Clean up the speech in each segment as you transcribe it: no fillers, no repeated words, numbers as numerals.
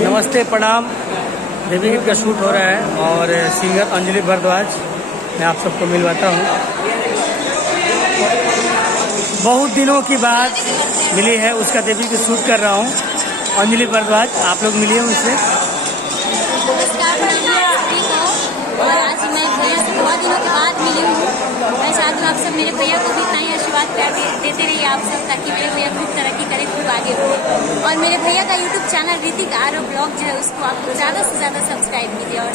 नमस्ते, प्रणाम। देवी गीत का शूट हो रहा है और सिंगर अंजलि भारद्वाज मैं आप सबको मिलवाता हूँ। बहुत दिनों की बाद मिली है, उसका देवी गीत शूट कर रहा हूँ। अंजलि भारद्वाज, आप लोग मिलिए मुझसे। और आज मैं भैया से बहुत दिनों के बाद मिली हूँ। मैं चाहती हूँ आप सब मेरे भैया को भी इतना ही आशीर्वाद प्यार देते रहिए आप सब, ताकि मेरे भैया खूब तरक्की करें, खूब आगे बढ़े। और मेरे भैया का YouTube channel Hrithik Aarav blog जो है उसको आप ज़्यादा से ज़्यादा सब्सक्राइब कीजिए और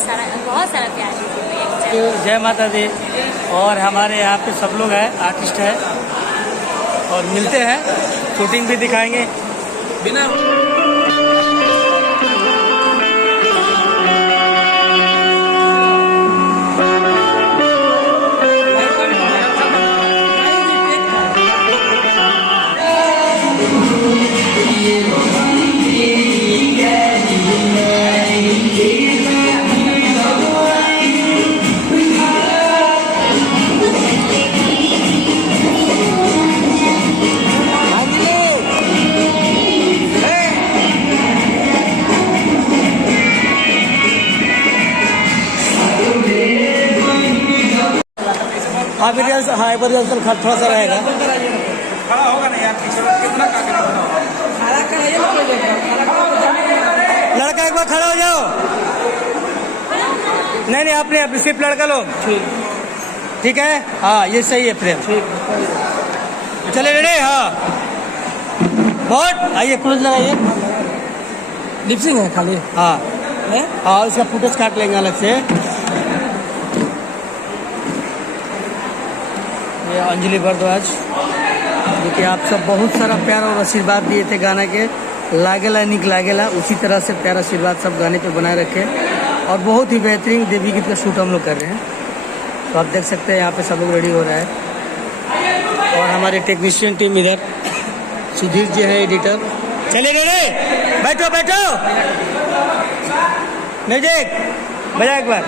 बहुत सारा प्यार दीजिए भैया के चैनल। जय माता दी। और हमारे यहाँ पे सब लोग हैं, आर्टिस्ट हैं और मिलते हैं, शूटिंग भी दिखाएंगे बिना। हाँ, रिहर्सल थोड़ा सा रहेगा। खड़ा होगा ना यार, कितना लड़का एक बार खड़ा हो जाओ। नहीं आपने सिर्फ लड़का लो। ठीक है, हाँ ये सही है प्रेम। चले रेडी? हाँ बहुत आइए, क्लोज लगाइए। लिपसिंग है खाली। हाँ हाँ, उसका फुटेज काट लेंगे अलग से। ये अंजलि भारद्वाज, क्योंकि आप सब बहुत सारा प्यार और आशीर्वाद दिए थे गाना के, लागेला निक लागेला, उसी तरह से प्यार आशीर्वाद सब गाने पे बनाए रखे। और बहुत ही बेहतरीन देवी गीत का शूट हम लोग कर रहे हैं। तो आप देख सकते हैं यहाँ पे सब लोग रेडी हो रहा है। और हमारे टेक्नीशियन टीम इधर सुधीर जी है एडिटर। चलिए रेडी, बैठो बैठो, म्यूजिक बजा एक बार।